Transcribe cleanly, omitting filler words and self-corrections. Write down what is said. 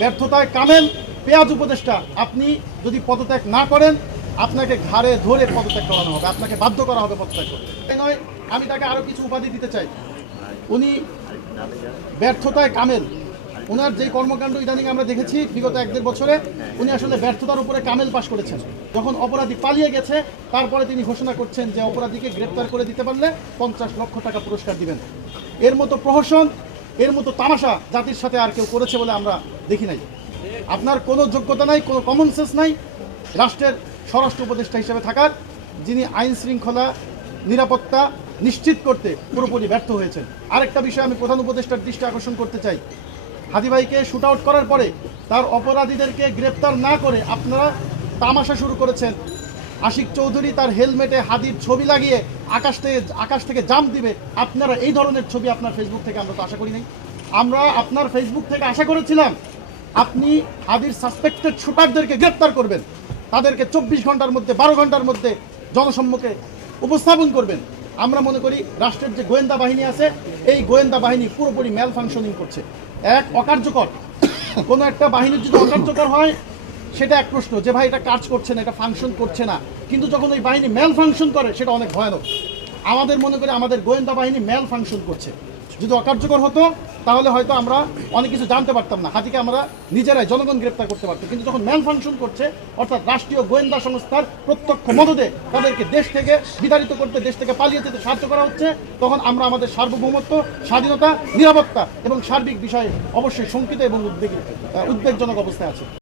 ব্যর্থতায় কামেল পেঁয়াজ উপদেষ্টা, আপনি যদি পদত্যাগ না করেন আপনাকে ঘাড়ে ধরে পদত্যাগ করানো হবে, আপনাকে বাধ্য করা হবে পদত্যাগ করতে। তাই নয়, আমি তাকে আরও কিছু উপাধি দিতে চাই। উনি ব্যর্থতায় কামেল, ওনার যেই কর্মকাণ্ড ইদানিং আমরা দেখেছি বিগত 1-1.5 বছরে, উনি আসলে ব্যর্থতার উপরে কামেল পাশ করেছেন। যখন অপরাধী পালিয়ে গেছে তারপরে তিনি ঘোষণা করছেন যে অপরাধীকে গ্রেপ্তার করে দিতে পারলে 50 লক্ষ টাকা পুরস্কার দিবেন। এর মতো প্রহসন, এর মতো তামাশা জাতির সাথে আর কেউ করেছে বলে আমরা দেখি নাই। আপনার কোনো যোগ্যতা নাই, কোনো কমন সেন্স নাই রাষ্ট্রের স্বরাষ্ট্র উপদেষ্টা হিসেবে থাকার, যিনি আইন শৃঙ্খলা নিরাপত্তা নিশ্চিত করতে পুরোপুরি ব্যর্থ হয়েছেন। আরেকটা বিষয় আমি প্রধান উপদেষ্টার দৃষ্টি আকর্ষণ করতে চাই। হাদি ভাইকে শুট আউট করার পরে তার অপরাধীদেরকে গ্রেপ্তার না করে আপনারা তামাশা শুরু করেছেন। আশিক চৌধুরী তার হেলমেটে হাদির ছবি লাগিয়ে আকাশ থেকে জাম্প দিবে, আপনারা এই ধরনের ছবি আপনার ফেসবুক থেকে আমরা তো আশা করি নাই। আমরা আপনার ফেসবুক থেকে আশা করেছিলাম আপনি হাদির সাসপেক্টেড শুটারদেরকে গ্রেপ্তার করবেন, তাদেরকে 24 ঘন্টার মধ্যে 12 ঘন্টার মধ্যে জনসম্মুখে উপস্থাপন করবেন। আমরা মনে করি রাষ্ট্রের যে গোয়েন্দা বাহিনী আছে এই গোয়েন্দা বাহিনী পুরোপুরি ম্যাল ফাংশনিং করছে। এক অকার্যকর, কোনো একটা বাহিনীর যদি অকার্যকর হয় সেটা এক প্রশ্ন, যে ভাই এটা কাজ করছে না, এটা ফাংশন করছে না, কিন্তু যখন ওই বাহিনী ম্যাল ফাংশন করে সেটা অনেক ভয়ানক। আমাদের মনে করি আমাদের গোয়েন্দা বাহিনী ম্যাল ফাংশন করছে। যদি অকার্যকর হতো তাহলে হয়তো আমরা অনেক কিছু জানতে পারতাম না, হাতিকে আমরা নিজেরাই জনগণ গ্রেপ্তার করতে পারতাম। কিন্তু যখন ম্যাল ফাংশন করছে, অর্থাৎ রাষ্ট্রীয় গোয়েন্দা সংস্থার প্রত্যক্ষ মদদে তাদেরকে দেশ থেকে বিতাড়িত করতে, দেশ থেকে পালিয়ে যেতে সাহায্য করা হচ্ছে, তখন আমরা আমাদের সার্বভৌমত্ব, স্বাধীনতা, নিরাপত্তা এবং সার্বিক বিষয়ে অবশ্যই শঙ্কিত এবং উদ্বেগজনক অবস্থায় আছি।